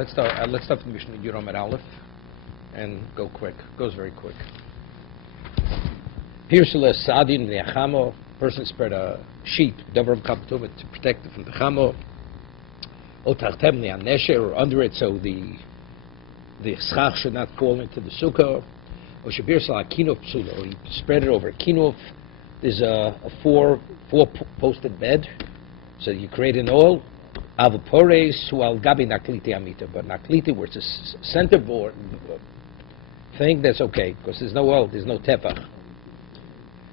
Let's start with the Mishnah Yuram at Aleph, and go quick. Goes very quick. Pirsula Sadin Neachamo. Person spread a sheet, Dover of Kapatuma, to protect it from the Chamo. Otachtem Neanesher, or under it, so the schach should not fall into the sukkah. Or Shabirsala Kinov Psula, or you spread it over a kinov. There's a four-posted bed, so you create an oil. Avapores who al gabi nakliti amita, but nakliti, where it's a center board thing, that's okay because there's no oil, there's no tefach.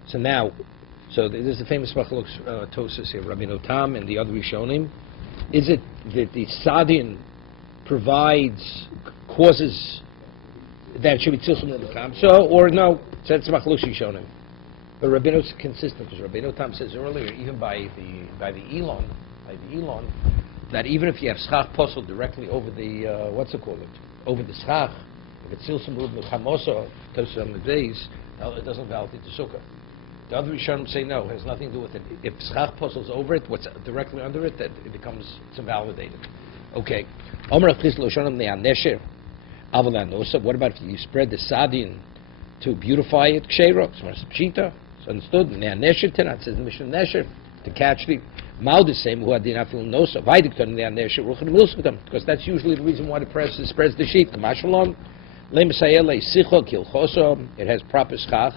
So now, this is the famous machlok Tosas here, Rabbi Notam and the other Rishonim. Is it that the sadin causes that it should be tzilchum in the kamso, or no? So that's machlok Rishonim. But Rabbi Notam is consistent because Rabbi Notam says earlier, even by the Elon, that even if you have schach posel directly over the over the schach, if it's tzilchum with chamoso, Tosas on the days, it doesn't validate the sukkah. The other Rishonim say no, it has nothing to do with it. If schach posels over it, what's directly under it, that it's invalidated. Okay. What about if you spread the sadin to beautify it? Kshero, pshita. It's understood. Neanesher tenat says the Mishnah Nesher to catch the mal the same who had the nafil nosa. Vaidikton neanesher ruchan wilskutam, because that's usually the reason why the press spreads the sheet. Kamashalon le mesayele sicho kilchoso. It has proper schach.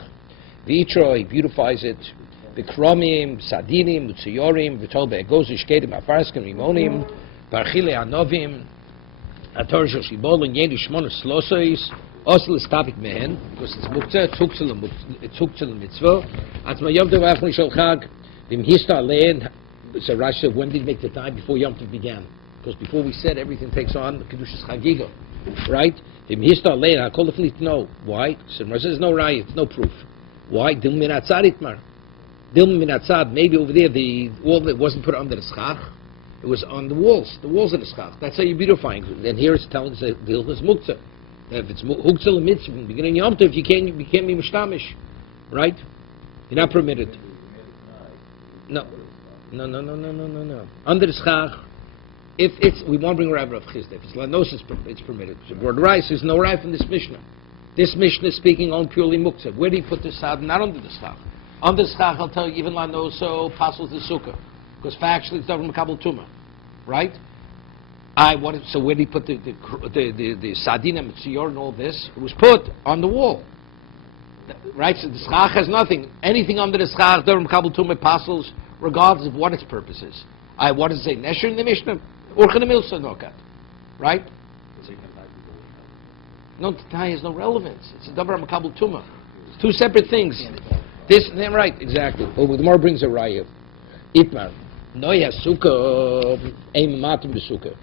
Vitro, he beautifies it. Vikromim, Sadinim, Mutsuyorim, Vitolbe, Gozish, Kedim, Afarskim, Rimonim, Parchile, Anovim, Atorjo, Shibol, and Yedi Shmona Slosois, Osel is topic mehen, because it's Mukta, it's Hukzel Mitzvah, Atzma Yom Tov Achli Sholchag, Vim Hista Alein, so Rashi said, when did he make the time? Before Yom Tov began. Because before we said everything takes on the Kedushas Chagiga, right? Vim Hista Alein, HaKol Leflit, no. Why? So Rashi says, no riot, no proof. Why? Dilm min atzad itmar. Dilm min atzad. Maybe over there the wall that wasn't put under the schach, it was on the walls of the schach. That's how you're beautifying. And here it's telling us that the hilchos muktzah. If it's huktzah mitzvah from the beginning Yom Tov, you can't be mishtamish, right? You're not permitted. No. Under the schach, if it's we won't bring Rav Chisda. If it's lanos, it's permitted. So word rice is no right from this Mishnah. This Mishnah is speaking on purely muktzah. Where do you put the sad? Not under the schach. Under the schach, I'll tell you, even lanoso passes the sukkah, because factually it's done from kabel tuma, right? So where do you put the sadina mitzior and all this? It was put on the wall, right? So the schach has nothing. Anything under the schach, done from kabel tuma passes, regardless of what its purpose is. What does it say? Nesher in the Mishnah, urchan milsa nokat, right? No, Tatay has no relevance. It's a davar makabel tuma. It's two separate things. Right, exactly. Well, the Gemara brings a raya. Itmar, noya sukkah, aim matim b'sukkah.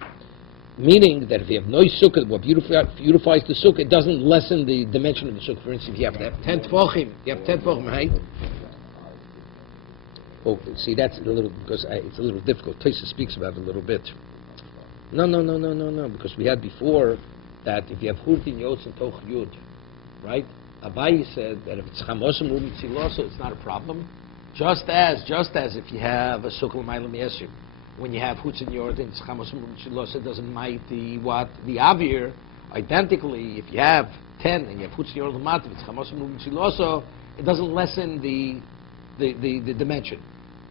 Meaning that if you have noy sukkah, what beautifies the sukkah, it doesn't lessen the dimension of the sukkah. For instance, if you have to have 10 tefachim, height. Oh, see, that's a little, because it's a little difficult. Taisa speaks about it a little bit. No, because we had before that if you have Hurtin Yotz and Toch Yud, right? Abayi said that if it's Chamosim Rubin Tziloso, it's not a problem. Just as if you have a Sukkah Mailam Yeshim, when you have Hurtin Yotz and it's Chamosim Rubin Tziloso, it doesn't might the Avir. Identically, if you have 10 and you have Hurtin Yotz and Mativ, it's Chamosim Rubin Tziloso, it doesn't lessen the dimension.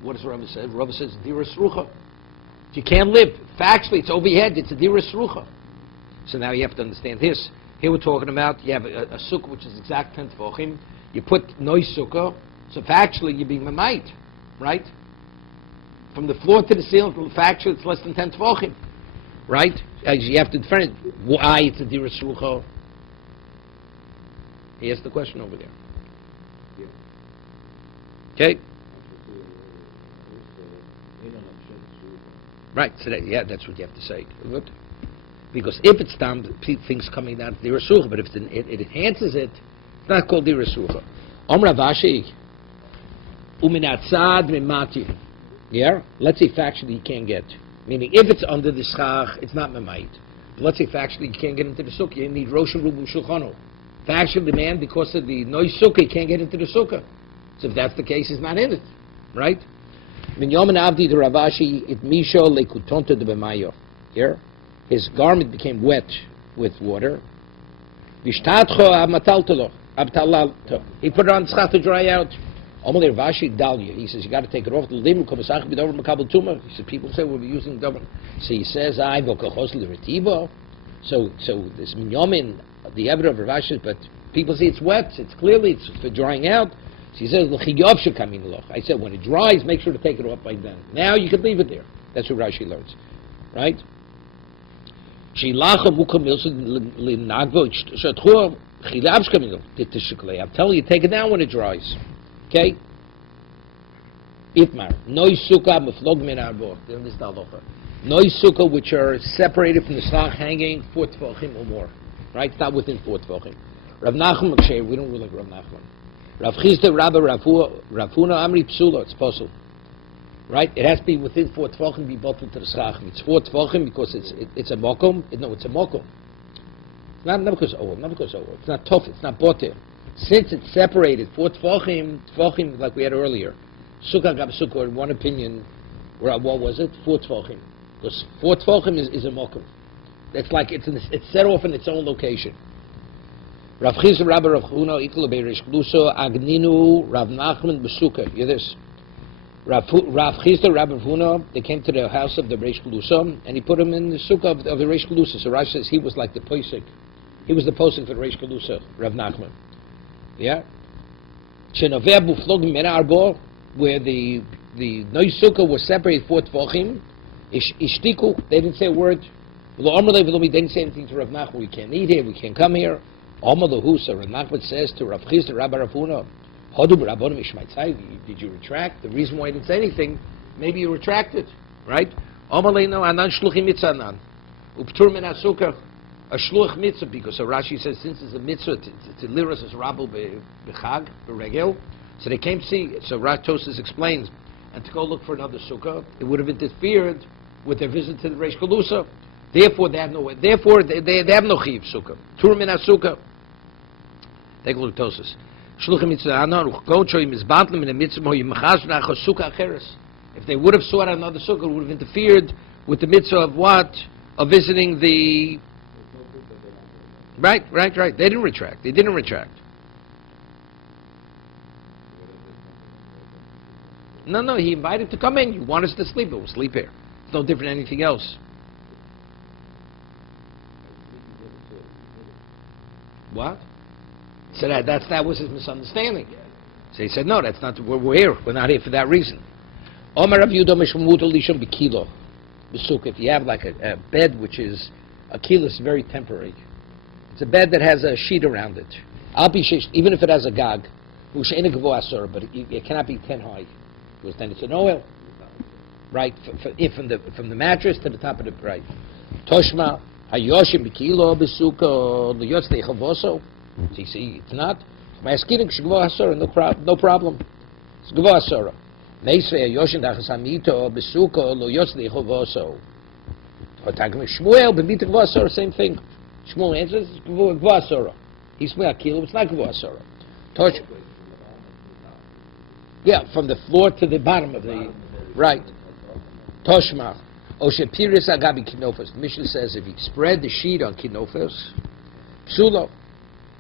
What does Rava say? Rava says, Diras Rucha. You can't live. Factually, it's overhead, it's a Diras Rucha. So now you have to understand this. Here we're talking about, you have a sukkah which is exact 10 tefachim. You put noy sukkah, so factually you're being mamait, right? From the floor to the ceiling, factually it's less than 10 tefachim, right? You have to define why it's a diras rucha. He asked the question over there. Okay? Right, so that's what you have to say. Good. Because if it's down, things coming down to the Rasucha, but if it enhances it, it's not called the Rasucha. Omra Vashi, Uminatzad Mimati. Yeah? Let's say factually you can't get. Meaning, if it's under the Schach, it's not Memait. But let's say factually you can't get into the Sukkah, you need Rosh Rubu Shulchano. Factually, the man, because of the noise Sukkah, he can't get into the Sukkah. So if that's the case, he's not in it. Right? Min Yom Avdi the Ravashi, it Misho Lekutonta de Bemayo. Here? his garment became wet with water. He put it on tzchach to dry out. He says, you got to take it off. He said, people say we'll be using double. So he says, so this minyamin, the evidence of Rav Ashi, but people say it's wet, it's for drying out. So he says, I said, when it dries, make sure to take it off by then. Now you can leave it there. That's what Rashi learns. Right? I'm telling you, take it down when it dries. Okay? Itmar. Noi sukkah meflog min arbor. This is the halacha. Noi sukkah which are separated from the slach hanging 4 tefachim or more. Right? It's not within 4 tefachim. Rav Nachum Makshay, we don't really like Rav Nachman. Rav Chisda Rabbi Rafuna Amri Psula, it's possible. Right? It has to be within 4 tefachim, be bottled to the slach. It's 4 tefachim because it's a mokum. No, it's a mokum. It's not because it's not tough, it's not boter. Since it's separated, 4 tefachim like we had earlier. Sukkah gab sukkah, in one opinion, what was it? 4 tefachim. Because 4 tefachim is a mokum. It's like it's set off in its own location. Rav Chisda Rabbi Rav Huna Ikla Beirish Kluso Agninu Rav Nachman Besukkah. Hear this. Rav Chisda Rabbi Huna, they came to the house of the Reish Kluso, and he put him in the sukkah of the Reish Kluso. So Rashi says he was like the posek. He was the posek for the Reish Kluso, Rav Nachman. Yeah? Where the Noi Sukkah was separated 4 tefachim, ishtiku, they didn't say a word. They didn't say anything to Rav Nachman. We can't eat here, we can't come here. Rav Nachman says to Rav Chisda Rabbi Rav Huna, did you retract? The reason why he didn't say anything, maybe you retracted, right? A shluch mitzvah, because so Rashi says since it's a mitzvah to liras as rabu bechag beregel, so they came to see. So Tosis explains, and to go look for another sukkah, it would have interfered with their visit to the Reish Kalusa. Therefore, they have no. Therefore, they have no chiv sukkah. Tur min sukkah. Take a look at Tosis. Shluch mitzvah anan uchochoyim is batlim in a mitzvah yimchaz nach sukkah acheres. If they would have sought another sukkah, it would have interfered with the mitzvah of what? Of visiting the. Right. They didn't retract. No, he invited to come in. You want us to sleep, but we'll sleep here. It's no different than anything else. What? So that was his misunderstanding. So he said, no, that's not, we're here. We're not here for that reason. If you have like a bed which is, a kilo is very temporary. It's a bed that has a sheet around it. Even if it has a gag, but it cannot be 10 high, because then it's an oil, right? From the mattress to the top of the right. Toshma hayoshim b'kilo b'suka liyotz deichavoso. So you see, it's not. Ma'askirim sh'gvo hasora, no problem. It's gvo hasora. Meisvei hayoshim dachasamito b'suka liyotz deichavoso. Otagim Shmuel b'mita gvo hasora, same thing. Shmuel answers, it's gvo hasora. He's kilo, it's not gvo hasora. Tosh. Yeah, from the floor to the bottom of the right. Toshma. Oshepiris agabi kinofos. The Mishnah says if you spread the sheet on kinofos, psulo,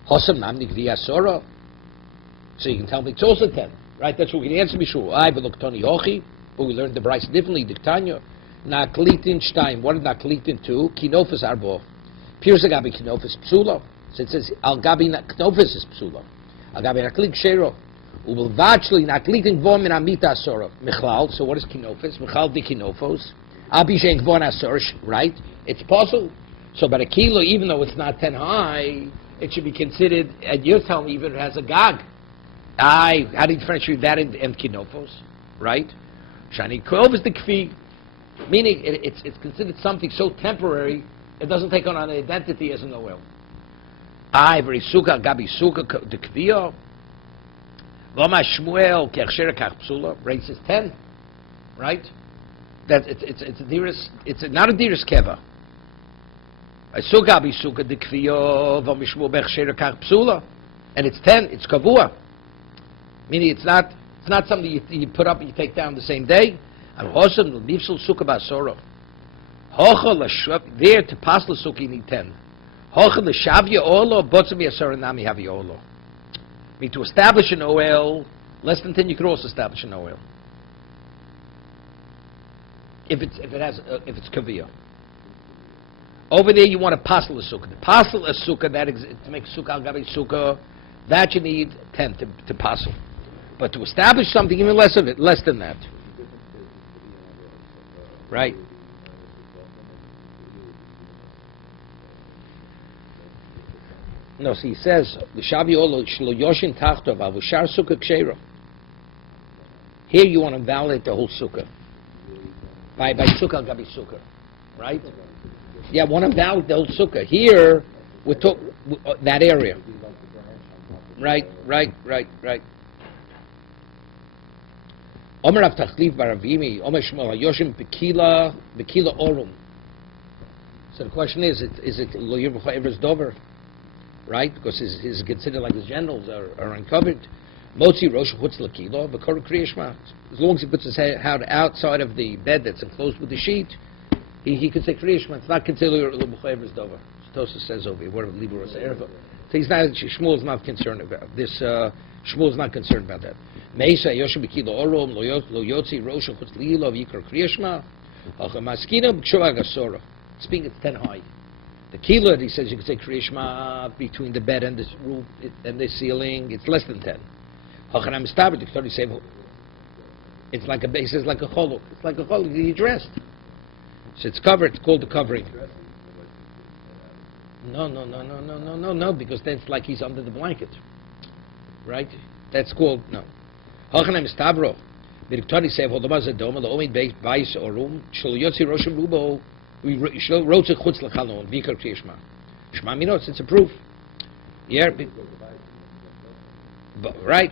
hosam namnik v'yasora. So you can tell me it's also 10, right? That's what we can answer. Mishul. I belok Tony Hochi, but we learned the Bryce differently. Diktanya. Naklitin Stein. What is Naklitin 2? Kinofos arbo. Piris agabi kinofos psulo. So it says al gabi kinofos is psulo. Al gabi naklik shero. Ubelvachli naklitin gvom in amita asora. Michlal. So what is kinofos? Michal di kinofos. Abishen gvon asor. Right? It's possible. So by a kilo, even though it's not 10 high, it should be considered. And you're telling me even if it has a gag. How do you differentiate that and kinofos? Right? Shani kov is the kfi. Meaning it's considered something so temporary, it doesn't take on an identity as an oil. Very sukkah, gabi sukkah, the kviyo. Vama Shmuel, kechsher kach psula, raises 10. Right? That it's a dearest, it's not a dearest keva. A sukkah, gabi sukkah, the kviyo, vama Shmuel, kechsher kach psula. And it's 10, it's kavua. Meaning it's not something you put up and you take down the same day. And hosam l'mifsul sukkah ba'asoro. There to pass the sukkah you need 10. Hocha l'shavya olo, botzim yasar nami havya olo. To establish an oil, less than 10 you could also establish an oil. If it's kaviyah. Over there you want to pasel a sukkah. To pasel a sukkah, to make sukkah al gabi sukkah, that you need 10 to pasel. But to establish something even less than that. Right? No, see, he says, L'shavi olo shlo yoshin tachtov avushar sukkah kshera. Here you want to validate the whole sukkah. By sukkah al gabi sukkah. Right? Yeah, want to validate the whole sukkah. Here, we're talking that area. Right. Omer av tachlif baravimi, Omer shmuel hayoshim bekila orum. So the question is it lo yirbucha evers dover? Right? Because his considered like his genitals are uncovered. Motzi rosh chutz l'kilo, v'kor kriyashma. As long as he puts his head outside of the bed that's enclosed with the sheet, he can say kriyashma. It's not considered lo yirbucha evers dover. Tosa says over here, whatever libur was erva. So Shmuel's not concerned about this. Shmuel's not concerned about that. Meisa yoshim b'kilo orom lo yotzi rosh chutz l'kilo v'yikor kriyashma. Maskina b'kshuva gasora. Speaking it's 10 high. The kilo, he says, you can say Kriya Shema between the bed and the roof and the ceiling. It's less than 10. It's like he says like a choluk. It's like a choluk. He's dressed. So it's covered. It's called the covering. No, because then it's like he's under the blanket. Right? That's called, no. Hachanam Stavro. Birktari say, Hodamaz Adoma, the Omid Bais or room, Shaloyotzi Rosham Rubo. We wrote it chutz l'chalon v'ikar kriyashma. Shema minos, it's a proof. Yeah, right.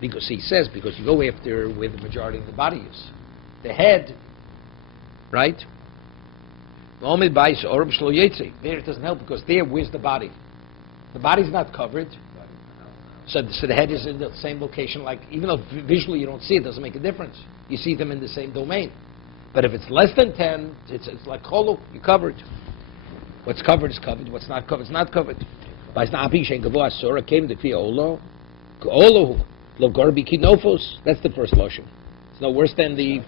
Because he says you go after where the majority of the body is, the head, right? Omid ba'is orb shlo yetzi. There it doesn't help because there, where's the body? The body's not covered, so the head is in the same location. Like even though visually you don't see it, doesn't make a difference. You see them in the same domain. But if it's less than 10, it's like choluk, you're covered. What's covered is covered. What's not covered is not covered. That's the first lotion. It's no worse than the.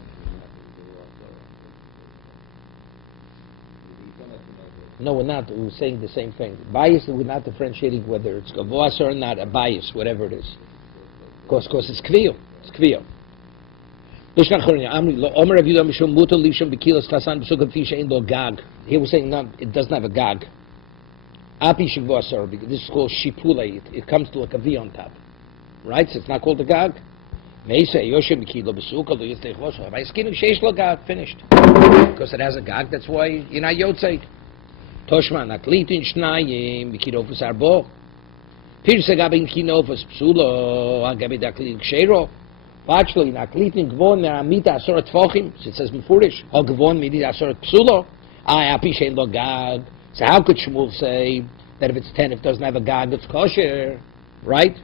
No, we're not. We're saying the same thing. Bias, we're not differentiating whether it's gavoas or not, a bias, whatever it is. Because it's kviyah. It's kviyah. He was saying no, it doesn't have a gag. This is called shipule. It comes to like a V on top, right? So it's not called a gag. Finished. Because it has a gag, that's why you're not yotzei. Toshma naklitin shnayim b'kidofus arbo. Pirsa gabin kinofus psulo agabi daklin kshero. Actually, naklitin gvon me'amita asorat tfochim. It says mefurish. Ho gvon midi asorat psulo. Api shein lo gag. So how could Shmuel say that if it's 10, if it doesn't have a gag, it's kosher, right?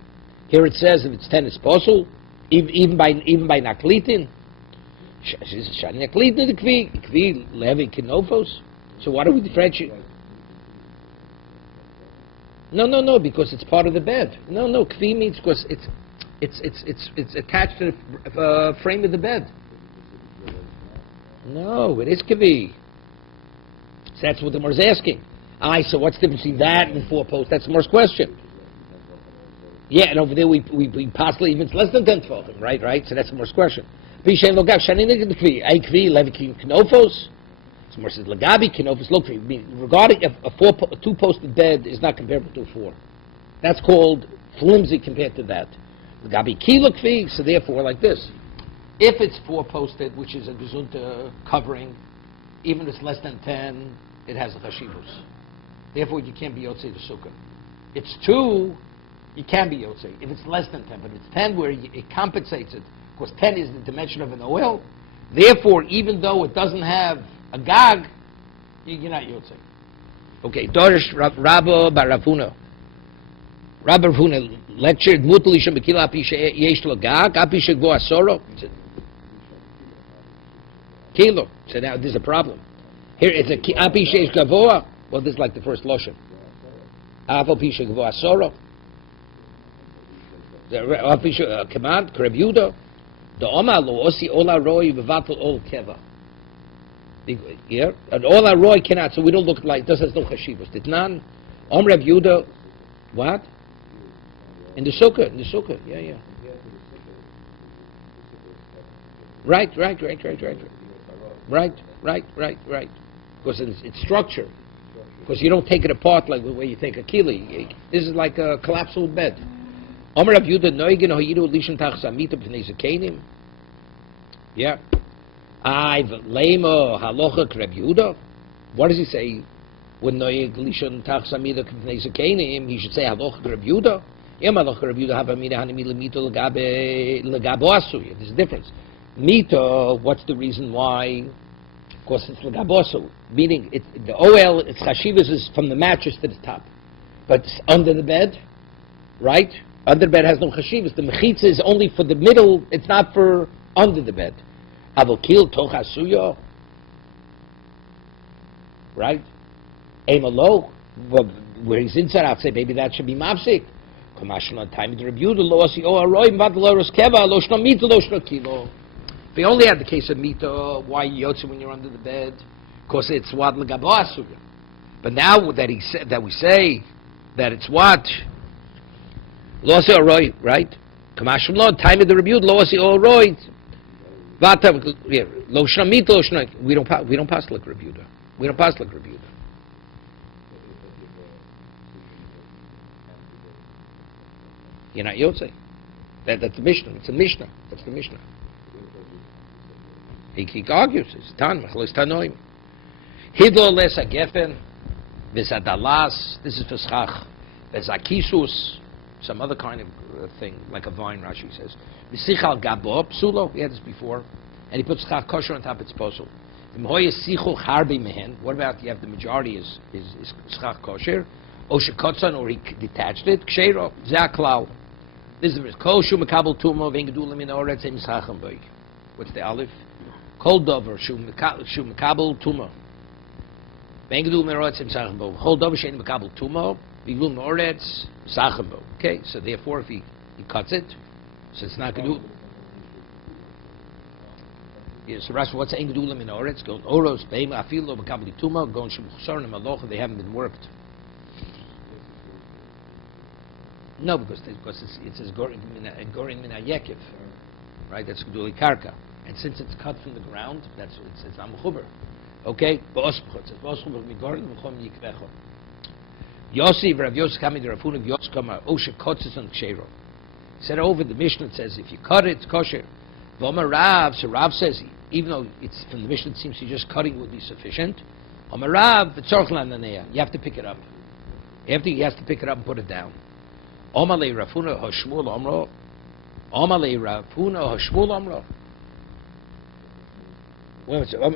Here it says if it's 10, it's possible, even by naklitin. Shani naklitin kvi levi kinofos. So why do we differentiate? No, because it's part of the bed. No, kvi means because it's attached to the frame of the bed. No, it is kvi. So that's what the Gemara is asking. So what's the difference between that and 4 posts? That's the Gemara's question. Yeah, and over there we possibly even it's less than 10 tefachim, right? So that's the Gemara's question. So Gemara says, Lagabi kinofos lo kvi. Regarding a 2-posted bed is not comparable to a 4. That's called flimsy compared to that. Lagabi kilo kvi. So therefore, like this, if it's 4-posted, which is a gezunta covering, even if it's less than 10, it has a chashivus. Therefore, you can't be yotzei the sukkah. It's 2, you can be yotzei. If it's less than 10, but it's 10 where it compensates it, because 10 is the dimension of an oil. Therefore, even though it doesn't have a gag, you're not yotzei. Okay, Dorish Rabba Bar Ravuna. Rabba Ravuna lectured mutal isha bekila api yesh lo gag api shegvo asoro. kilo. So now there's a problem. Here it's a api sheish gavoa. Well, this is like the first lashon. Apo pisha gavoa soro. The command Reb Yehuda. The Omar lo osi ola roy bevatel ol keva. Yeah, and ola roy cannot. So we don't look like this has no chashivas. Did none. Reb Yehuda. What? In the sukkah. Yeah. Right. Because it's structure. Because you don't take it apart like the way you take a kili. This is like a collapsible bed. Omer Rav Yehuda noigen hoyidu lishan tachas amita b'nei zakenim. Yeah. I've lema halocha Rav Yehuda. What does he say? When noyeg lishan tachas amita b'nei zakenim, he should say halocha Rav Yehuda. Yom halocha Rav Yehuda haba amita hanimi lemito legabo asuya. There's a difference. Mito, what's the reason why? Of course, it's legabosu, meaning the OL, its chashivas is from the mattress to the top, but it's under the bed, right? Under the bed has no chashivas. The mechitza is only for the middle. It's not for under the bed. Avokil tochasuyo, right? Emalo, where he's inside, I'd say maybe that should be mapsik. Commercial time to review the law. See, If we only had the case of mito, why yotze when you're under the bed? Because it's what legaboasuya. But now that he said that we say that it's what lo si oroi, right? Kamashim lo time of the review lo si oroi. Vata lo shna mito lo shna. We don't pass like review. We don't pass like review. You're not yotze. That's the Mishnah. It's a Mishnah. That's the Mishnah. He argues. It's tan machlis tanoim. Hidlo les agefen v'zadalas. This is v'schach. V'zakisus. Some other kind of thing, like a vine. Rashi says. V'sichal gabo psulo. We had this before. And he puts schach kosher on top of its posel. V'mhoye sichu harbi mehen. What about you have the majority is schach kosher? O shekotzan, or he detached it. Ksheiro zaklau. This is kol shu mekabel tumo v'engedulim in oretz em schacham boig. What's the aleph? Kol dover shu mekabel tumo v'engedulim in oretz em schacham boig. Kol dover shein mekabel tumo v'engedulim in oretz schacham boig. Okay, so therefore if he cuts it, so it's not gedul. Yes, so Rashi, what's engedulim in oretz? Going oros beima afilo mekabel tumo going shu chsaron malocha. They haven't been worked. No, because it says gorin min hayekiv, right? That's geduli karka, and since it's cut from the ground, that's what it says. Amchuber, okay? Ba'osbchot says ba'osbchot migorin v'chom yikvecho. Yossi v'Rav Yossi coming to Rav Huna v'Yossi kama oshe kotzes on kshero. He said over the Mishnah it says if you cut it, it's kosher. V'Omer Rav, so Rav says even though it's from the Mishnah it seems just cutting would be sufficient. Omer Rav v'tzorch la'naneya. You have to pick it up. He has to pick it up and put it down. Omale Rafuna Hashmul Amro. Omale Rafuna Hashmul Amro.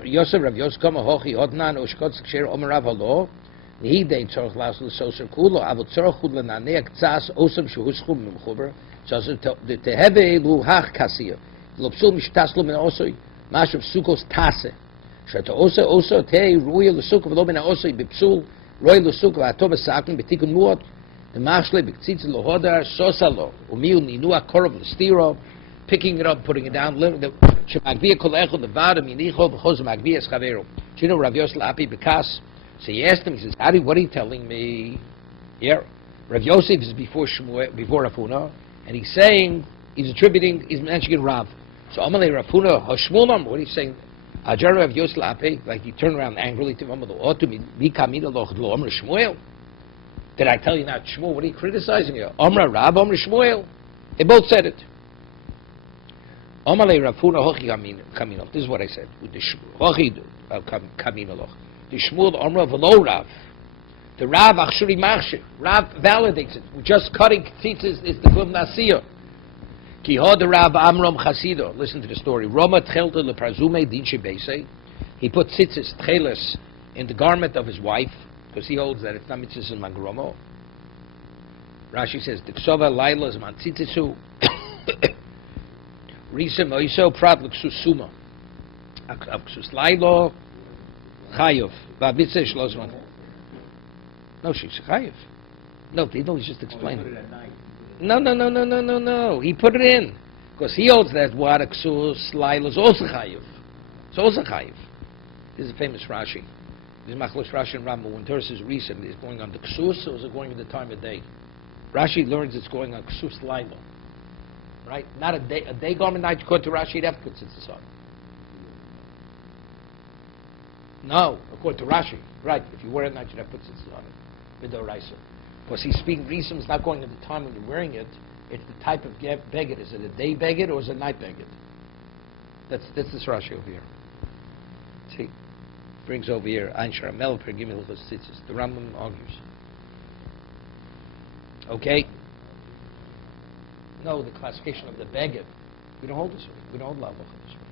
Yosef Rav Yosef Kama Hochi Hodnan Ushkotz Ksher Omer Rav Halo. He day tzorch las l'soser kulo. Avot tzorch chud l'nanei k'tzas osam shehuschum mimchuber. So the teheve luhach kasiyah. Lopsul mishtas lo min osoi. Mashav sukos tase. Shata osa tei ruya l'sukah v'lo min osoi bipsul. Roy l'sukah v'atov v'sakim b'tikun muot. The mashle b'ktzitz lohodar sosalo umiu ninua korov l'stiro, picking it up, putting it down. The shemagvia kol echol the vada minicho b'choz magvia eschavero. Do you know Rav Yosef Lapi Bekas? So he asked him. He says, "Adi, what are you telling me?" Yeah, Rav Yosef is before Rav Huna, and he's saying he's mentioning Rav. So Amalei Rav Huna Hashmulam. What are you saying? Ajar Rav Yosef Lapi, like he turned around angrily to him. Shmuel. Did I tell you not Shmuel? What are you criticizing you? Amra Rab, Amra Shmuel. They both said it. Amalei Rav Huna Hochi Kaminov. This is what I said. With the Hochi Kaminov. The Shmuel Amra Velo Rav. The Rav Achshuri Machshir. Rav validates it. Just cutting tzitzis is the Klum Nasiyah. Ki Hod Rav Amram Chasido. Listen to the story. Roma Tchelte Leprazume Dinshe Beisei. He put tzitzis, tcheles, in the garment of his wife, because he holds that it's not mitzvahs in Magromo. Rashi says, the Ksova Laila is man tzitzisu. Risa Moiso Prat L'Ksusuma. Aksus Lailo, Chayov. Vavitze Shlosman. No, she's Chayiv. No, he's just explaining. No. He put it in. Because he holds that what a Ksus Laila is also Chayiv. It's also Chayiv. This is a famous Rashi. This is Machlos Rashi and Rambam. When Terz is recent, is going on the Ksus or is it going on the time of day? Rashi learns it's going on Ksus Laila. Right? Not a day garment night, according to Rashi, you'd have to put tzitzis on. No, according to Rashi. Right, if you wear it at night, you'd have to put tzitzis on it. Midoraisa. Because he's speaking reason, it's not going at the time when you're wearing it, it's the type of beged. Is it a day beged or is it a night beged? That's this Rashi over here. See? Brings over here, Ein Sharamel per Gimel Tzitzis. The Rambam argues. Okay? No, the classification of the beged. We don't hold this way. We don't hold Lavoch this way.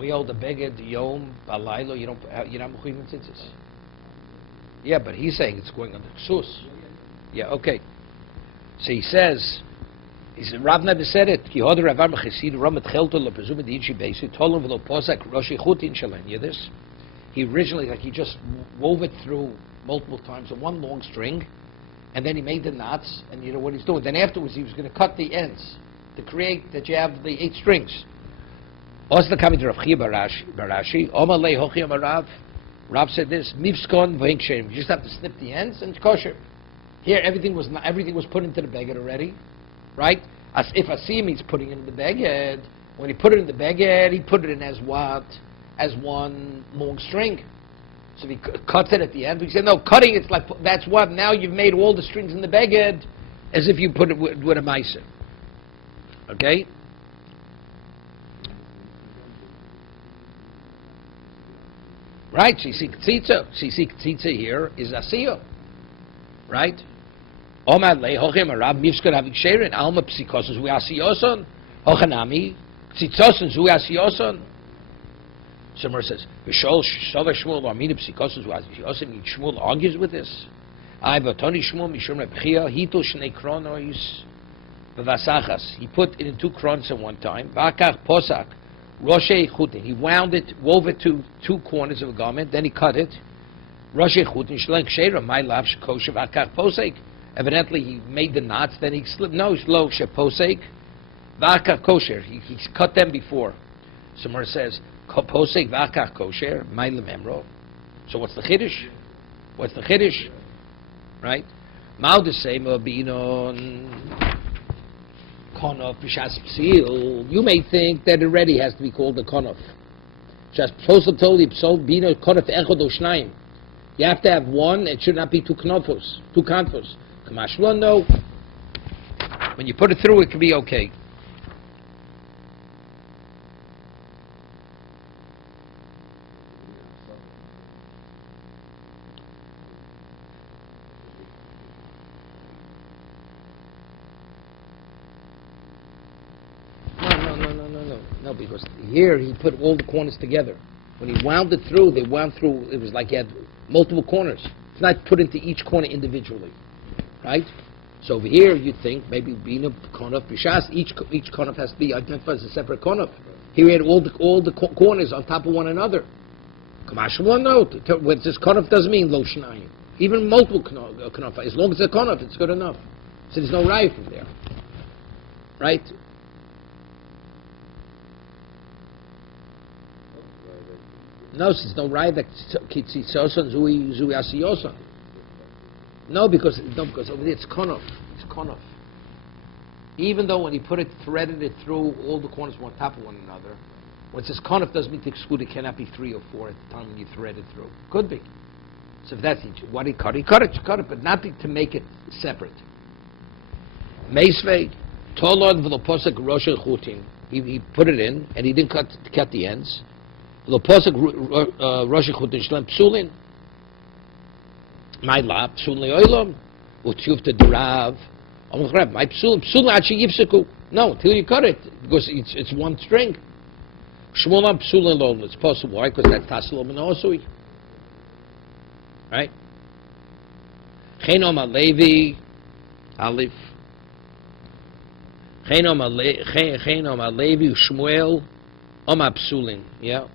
We hold the beged, Yom, Balaylo, you're not Mechuyim Tzitzis. Yeah, but he's saying it's going on the Ksus. Yeah, okay. So he says, Rav never said it. Ki hodar avar mechesid ramet chelto lo presumed diichi basi tolum v'lo posak roshi chutin shalen. You this? He originally, he just wove it through multiple times on one long string, and then he made the knots, and you know what he's doing. Then afterwards he was going to cut the ends to create that you have the 8 strings. Also the commentator of Chi Barashi, Omalei Hochi Amarav. Rav said this, Mivskon v'hinkshem. You just have to snip the ends and it's kosher. Here everything was put into the beged already, right? As if Asim he's putting it in the beged. When he put it in the beged, he put it in as what? As one long string. So if he cuts it at the end, we say no, cutting it's like that's what. Now you've made all the strings in the beged as if you put it with a meiser. Okay. Right, Shisi Ktitza here is Asiyo. Right? Omad le hochem arab mifskar havik sherin alma psikosos hu asiyoson hochanami ktitzoson hu asiyoson. Somewhere says V'shol Shava Shmuel Amina psikosos hu asiyoson. Shmuel argues with this. I v'toni Shmuel mishum rebchia hitul shnei kronos v'vasachas. He put it in 2 kronos at one time. V'akach posak. Roshei Chutin. He wove it to 2 corners of a garment, then he cut it. Roshei Chutin, Shlenk Sheira, my lap, Shekoshev, Akach Posek. Evidently, he made the knots, then he slipped. No, Shlo Sheposek, Vakach Kosher. He cut them before. Somewhere says, Posek, Vakach Kosher, my lememro. So what's the Chiddush? What's the Chiddush? Right? Maudesema Binon. You may think that it already has to be called a konof. You have to have one, it should not be 2 knofos, 2 kanfos. Kamashlo, no. When you put it through, it can be okay. No, because here he put all the corners together. When he wound it through, they wound through, it was like he had multiple corners. It's not put into each corner individually. Right? So over here, you'd think maybe being a konaf b'shas, each konaf has to be identified as a separate konaf. Here he had all the corners on top of one another. Kamash one note. What this konaf doesn't mean lo shnayim. Even multiple konaf. As long as it's a konaf, it's good enough. So there's no raya from there. Right? No, there's no raya that Ki Sisa zui asiyoson. No, because over there it's konof. It's konof. Even though when he threaded it through, all the corners were on top of one another. When it says konof, doesn't mean to exclude it cannot be 3 or 4 at the time when you thread it through. Could be. So if that's what he cut it, but not to make it separate. Meisvei tolod v'loposek rosh chutin. He put it in and he didn't cut the ends. Loposek rosh chutin shlem psulin. My lap psulin leolam utzuf to derav. My psulin achi yifseku. No, until you cut it because it's one string. Shmuel psulin lo. It's possible. Why? Because that's tasel menosui. Right? Chenom alevi alif. Chenom alevi Shmuel Oma psulin, yeah.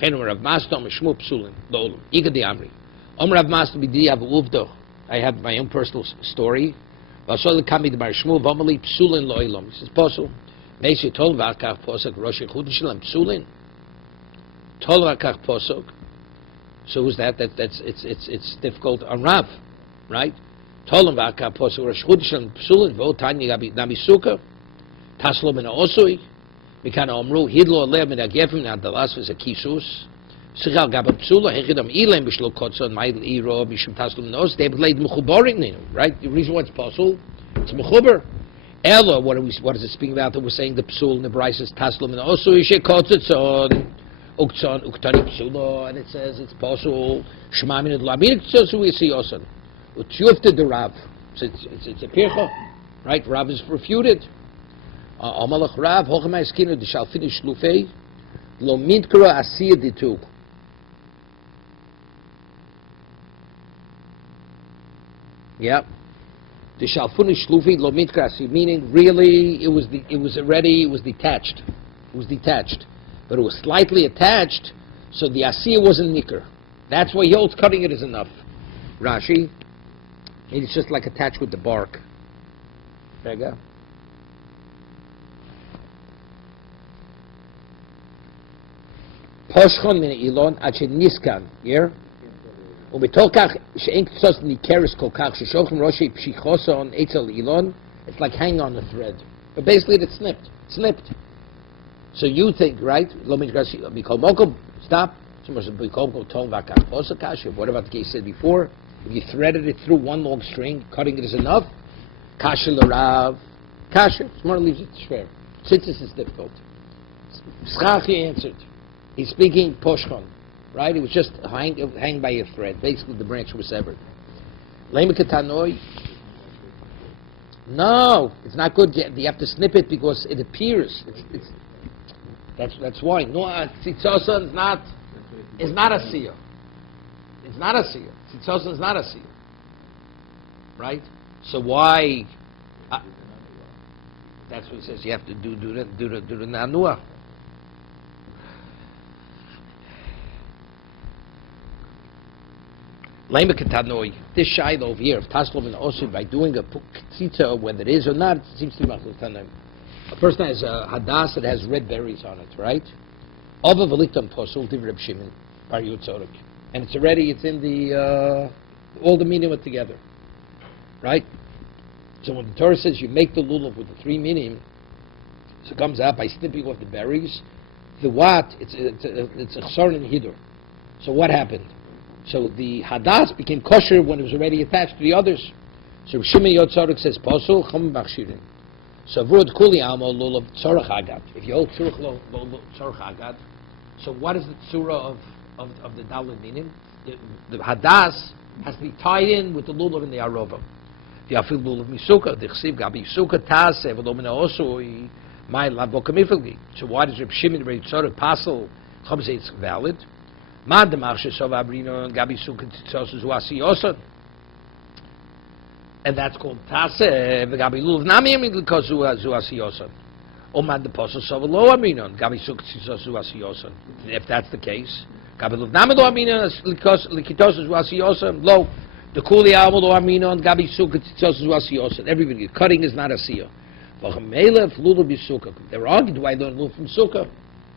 Rav Master, Shmu psulin, Lolam. Iga de Amri. Rav Master b'di av uvdo. I have my own personal story. Vasol kami d'mar Shmu v'amali psulin lo'ilam. He says, Posul, Meisi tol v'akach posok Rosh Chodesh Shalom psulin. Tol v'akach posok. So who's that? It's difficult on Rav, right? Tol v'akach posok Rosh Chodesh Shalom psulin v'o tanya nami sukkah. Taslo min osui. Mikan omru hidlo aleh min agefim nadalas v'ze kisus. Sichal gabam psula hechidam ilem b'shlo kotzon ma'il iro mishum taslo min os. They have laid mechuboring ninu, right? The reason why it's possible, it's mechuber. Elo, what is it speaking about? That we're saying the psul in the Bryce is taslo min osui she kotzetzon uktzon uktani psula, and it says it's possible. Shema min adlamin k'tzosu yisi osan. Utyufte de Rav. So it's a pircha, right? Rav is refuted. Amalach Rav, Hochamai Skino, the shall finish Lufei, Lo Mintkara Asir Ditu. Yeah. The shall finish Lufei, Lo Mintkara Asir, meaning really it was detached. It was detached. But it was slightly attached, so the Asir wasn't Nikr. That's why he holds cutting it is enough. Rashi, it's just like attached with the bark. There you go. Poshchon min ilon ad sheniskan, here. U'mitokach she'en k'tzos nikeres kolkach she'shochem roshi pshichoson etzel ilon. It's like hanging on a thread, but basically it's snipped. So you think, right? Lo mitgrasi bikol mokom, stop. So much bikol mokom ton vakach posakash. What about the case said before? If you threaded it through one long string, cutting it is enough. Kasha l'rav, kasha. Smart leaves it shver. Tzitzis is difficult. Schachi answered. He's speaking poshchon, right? It was just hang by a thread. Basically, the branch was severed. Leimikatanoi. No, it's not good. You have to snip it because it appears. That's why. No, tzitzosa is not a seer. It's not a seer. Tzitzosa is not a seer, right? So why? That's what he says. You have to do the nanua. This shiloh over here, if Taslov and Osu, by doing a tzitza, whether it is or not, it seems to be machlotanim. A person has a hadas that has red berries on it, right? Ova v'litam posul div Reb Shimon bar Yotzorik, and it's in the all the minim are together, right? So when the Torah says you make the lulav with the three minim, so it comes out by snipping off the berries. The what? It's a chsar and hidur. So what happened? So the hadas became kosher when it was already attached to the others. So Shimon Yotzorik says posul chum b'chshirin. So v'rud kuli amo lulav tzorach agad. If you hold tzorach agad, so what is the tzura of the daled minim? The hadas has to be tied in with the lulav and the arova. The afil lulav misuka, the chsiv gabi suka tas evadom mina osui my lavokamifilgi. So why does Reb Shimon Reb Tzorach pasel chum say it's valid? Man the marshas of abrino and gabi suka tzitzosus uasi yosan. And that's called taseh v'gabi lulav nami because uasi yosan. Or man the posel of lo abrino gabi suka tzitzosus uasi yosan. If that's the case, gabi lulav nami lo abrino because likitosus uasi yosan lo. The kuli amo lo abrino and gabi suka tzitzosus uasi yosan. Everybody cutting is not a siyah. They're arguing why they don't lulav from sukkah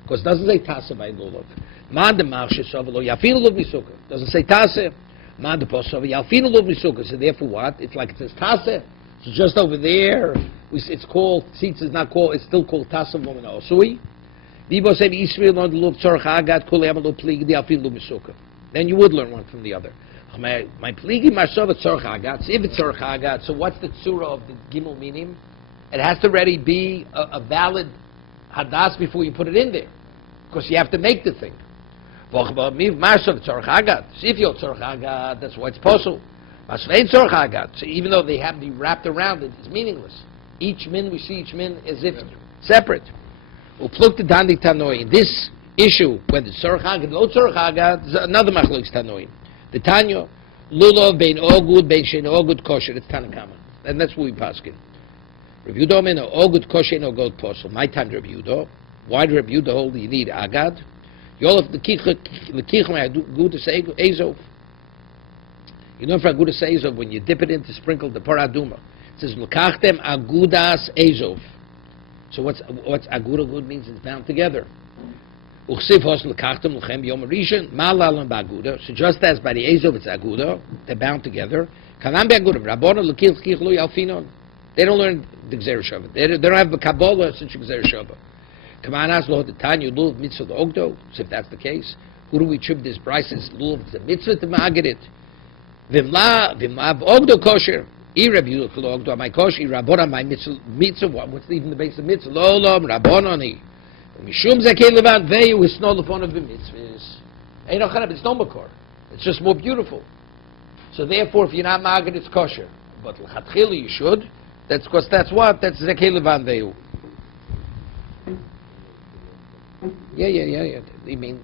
because it doesn't say taseh by lulav. Man the marshas of lo yafinu lulav misukkah doesn't say taseh. Man the posel of yafinu lulav misukkah. So therefore, what? It's like it says taseh. So just over there, it's called. Tzitz is not called. It's still called taseh v'mina osui. Dibo said Israel on the lulav tzorach agad kol yamalo pligi the yafinu lulav misukkah. Then you would learn one from the other. My pligi marshav tzorach agad. So if it's tzorach agad, so what's the tzura of the gimel minim? It has to already be a valid hadas before you put it in there, because you have to make the thing. So if you're tzorach agad, that's why it's possible. So even though they have to be wrapped around it, it's meaningless. Each min, we see each min as if separate. In this issue, whether it's tzorach agad, no tzorach agad, there's another machlokes tanoim. The Tanya, lulav bein ogud, bein shein ogud kosher. It's Tanakama, and that's what we paskin. Rev Yudo men ogud kosher no god posel. My time Rev Yudo. Why do Rabbi Yehuda hold you need agad? Yolaf the agudas ezov. You know, for agudas ezov, when you dip it in to sprinkle the paraduma, it says l'kachtem agudas ezov. So what's aguda good means? It's bound together. Uchsiv hos l'kachtem l'chem yom rishon malalam ba'aguda. So just as by the ezov it's aguda, they're bound together. Kanam be'aguda. Rabbona l'kich lo yalfinon. They don't learn the Gzer Shabbat. They don't have the Kabbalah such a Gzer Shabbat. Kamanas lo the Tanya lulav mitzvah ogdo. So if that's the case, who do we attribute this prices? Lulav the mitzvah to ma'agedit. Vimla ogdo kosher. I Rabbi Yehuda kol ogdo my kosher. I Rabbona my mitzvah. What's even the base of mitzvah? Lo lom Rabbonani. Mishum zakei levan veyu is no lefon of the mitzvahs. Ain't no chanab. It's no makor. It's just more beautiful. So therefore, if you're not ma'aged, it's kosher. But l'chatchila you should. That's because that's what? That's Zakei Levan Veyu. Yeah. You mean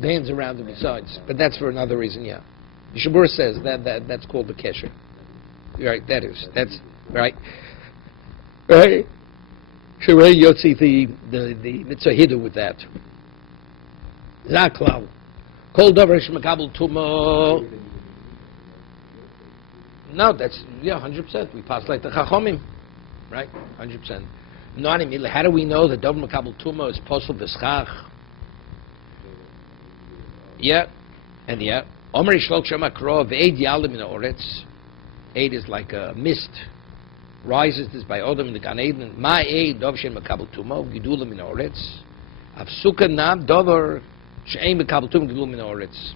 the hands around it besides. But that's for another reason, yeah. The Shabur says that's called the Kesher. Right, that's right. Right. Sharei Yotzi the Mitzvah Hidu with that. Zaklal. Kol Dover Shmakabel Tumo. No, that's 100%. We pass like the Chachomim, right? 100%. How do we know that Dov Makabel Tuma is possible v'schach? Yeah, and yeah. Omer Shlok Shema Kro v'Eid Yalim in the Oretz. Eid is like a mist, rises this by Odom in the Gan Eden. Ma Eid Dov Shem Makabel Tuma Gidulim in the Oretz. Avsuka Nam Dover She'ein Makabel Tuma Gidulim in the Oretz.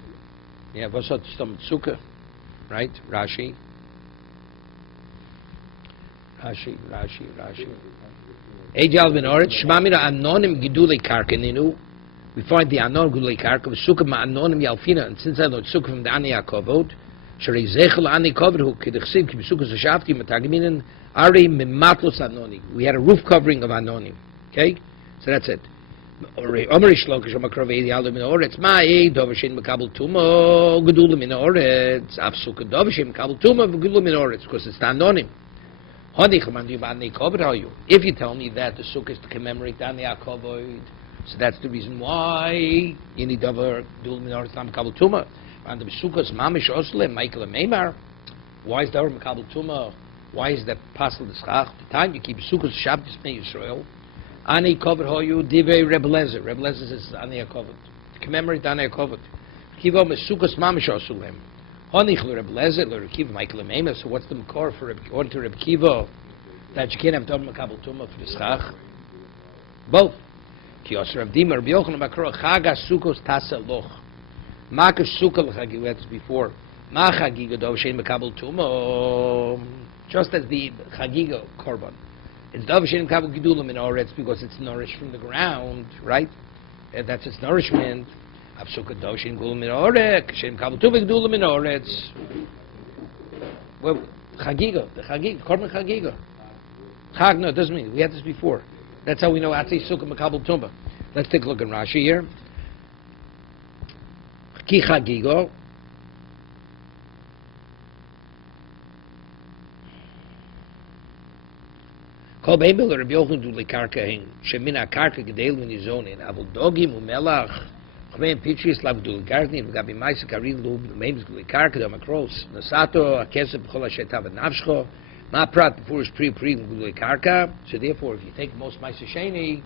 Yeah, what's that? Sukkah, right? Rashi. Ejal ben Oretz, Shmamira anonim gidulei karkaninu. We find the anon gidulei karka, v'sukkah ma'anonim yalfina, and since I know sukkah from the ani yakovod, sharei zechel ani kovod hu k'dechsiv k'b'sukkah zashafti matagminin ari mimatlos anoni. We had a roof covering of anonim. Okay, so that's it. Omer Shlokish Omakrov Ejal ben Oretz, ma'ei dovashin makabel tumo gedulim in Oretz, avsukkah dovashin makabel tumo gedulim in Oretz, because it's the anonim. If you tell me that the sukkah is to commemorate Ani Yaakov, so that's the reason why you need to do Minor Islam Kabul Tuma. And the sukkah is Mamish Oslem, Michael and Meimar. Why is there Kabul Tuma? Why is that Pasal the Schach? The time you keep sukkahs Shabbos in Israel, Ani Yaakov Hoyu Divei Rebbe Lezer. Rebbe Lezer says Ani Yaakov to commemorate Ani Yaakov. Kivo Sukkahs Mamish Oslem. Honich Rebbe Lezer, Rekiva Michael and Meimar. So what's the makor for according to Rebbe Kiva? That you can't have done Makabel Tuma for the Schach. Both. Ki Yosser of Dima, Rabbi Yochanan Makro, Chaga Sukkos Tasa Loch. Makash Sukkah L'Chagi, we had this before. Ma Chagiga Dov Shein Makabel Tuma. Just as the Chagiga Korban. It's Dov Shein Makabel Gidulim in Oretz because it's nourished from the ground, right? And that's its nourishment. Av Sukkah Dov Shein Gidulim in Oretz, Shein Makabel Tuma Gidulim in Oretz. Well, Chagiga, the Chagiga, Korban Chagiga. Chag, no, it doesn't mean. We had this before. That's how we know Atzei Sukkah Makabel Tumba. Let's take a look in Rashi here. Ki Chagigo. Kol Beimel Rabbi Yochanan du lekarka hin. Shemina karka gedel min izonin. Avol dogim umelach. Chmein pitchis lav du lekartni. V'gabi maisa karin lu meims du lekarka dam akros. Nasato akesef b'chol hashetav nafshcho. Ma prat before is pre karka. So therefore, if you take most ma'aser sheni,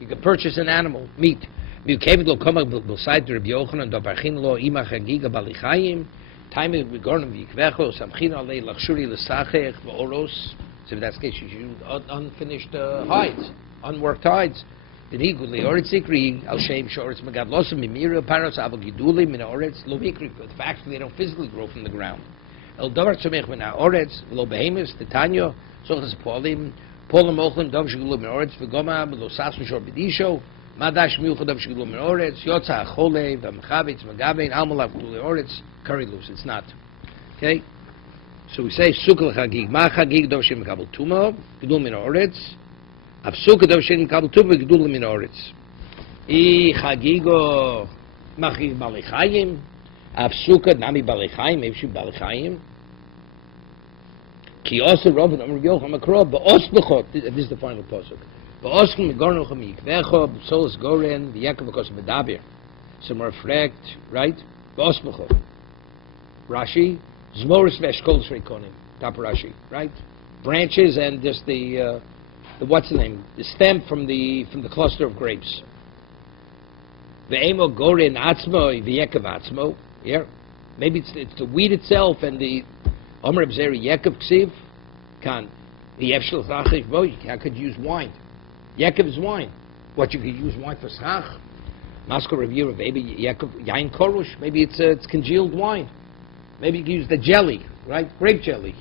you can purchase an animal, meat. You came to come beside Rabbi Yochanan, do barchin lo ima chagiga balichayim. Time we gornam v'ikvecho samchin alei lachshuri l'sachech v'oros. So if that's the case, you use unfinished hides, unworked hides. The nigul leoretz ikri al shem shoretz magad losam mimira paros avogiduli min oretz lo ikri. But actually, they don't physically grow from the ground. El davar tzomech min ha'oretz lo behemis titanya sochas polim polim ochlim dav shigulu min oretz v'goma lo sas mishor b'disho madash miuchad dav shigulu min oretz yotza ha'chole v'mchavitz v'gabein almalav gulu oretz curry loose. It's not. Okay? So we say sukkah chagig. Ma chagig dav shem kabel tuma gidul min oretz. Av sukkah dav shem kabel tuma gidul min oretz. I chagigo machig balichayim. Av sukkah nami balichayim. Maybe she balichayim. Ki also Rabbi Yochanan Makro ba'os b'chot. This is the final pasuk. V'osken megornuch mikvecho b'solas goren v'yekov because medaber. Some reflect, right? V'osmecho. Rashi, zmoris v'eshkol shreikonim. Top Rashi, right? Branches and just the what's the name? The stem from the cluster of grapes. Ve'emo goren atzmo v'yekov atzmo. Yeah, maybe it's the weed itself and the Omer B'zeri Yekov Ksiv Kan Yevshel Zachiv Boy. How could you use wine? Yekov is wine. What, you could use wine for schach? Maskor review of maybe Yekov Yain Korush. Maybe it's congealed wine. Maybe you can use the jelly, right? Grape jelly.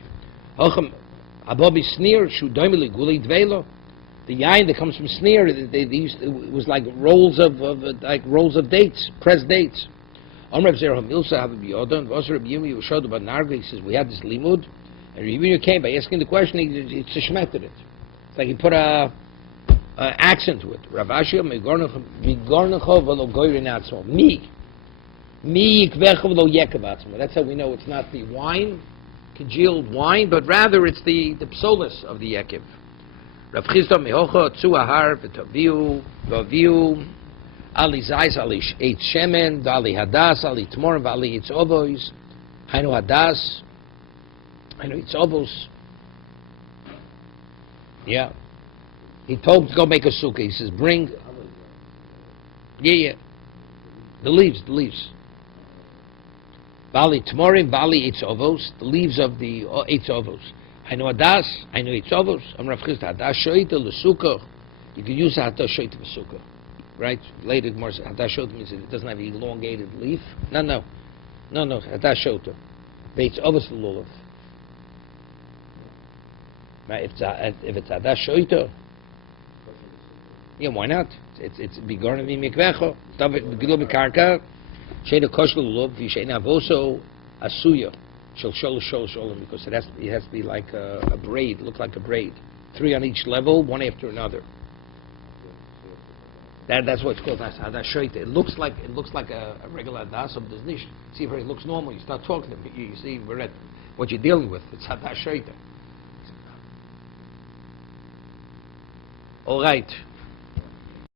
Hochem Abobi Sneer Shu Doimeli Guli Dvelo. The yain that comes from Sneer, they used it was like rolls of dates, pressed dates. Omer B'zeri Hamilsa Havi B'Yodon V'Oser Rabbi Yomi Succah Bar Narga. He says we had this limud, and Rabbi Yomi came by asking the question. He tishmeted it. It's like he put a accent to it. Rav Ashia Migornecho V'Lo Goyrin Atzmo. Mi Yikvecho V'Lo Yekov Atzmo. That's how we know it's not the wine, congealed wine, but rather it's the psolis of the Yekiv. Rav Chisda Mehocha Tzu Ahar V'Taviu V'Aviu Ali Zayis Ali Eitz Shemen V'Ali Hadas Ali Tmor V'Ali Eitz Ovos Hainu Hadas Hainu Eitz Ovos. Yeah, he told him to go make a sukkah. He says, bring the leaves V'Ali Tmorim V'Ali Eitz Ovos, the leaves of the Eitz Ovos. Hainu Hadas Hainu Eitz Ovos. Rav Chisda Hadas Shoita L'Sukkah. You can use Hadas Shoita L'Sukkah. Right? Later, more Hadashot means it doesn't have an elongated leaf. No. Hadashot. It's obviously the lulav. Right? If it's Hadashot, yeah, why not? It's bigorna v'mikvecho. Begilo b'karka. Sheina kosh lulav v'sheina avoso asuya shel sholem because it has to be like a braid. Look like a braid. 3 on each level, one after another. That's what it's called. Hadas shoita. It looks like a regular hadas of this nish. See, it looks normal. You start talking to him. You see what you're dealing with. It's hadas shoita. All right.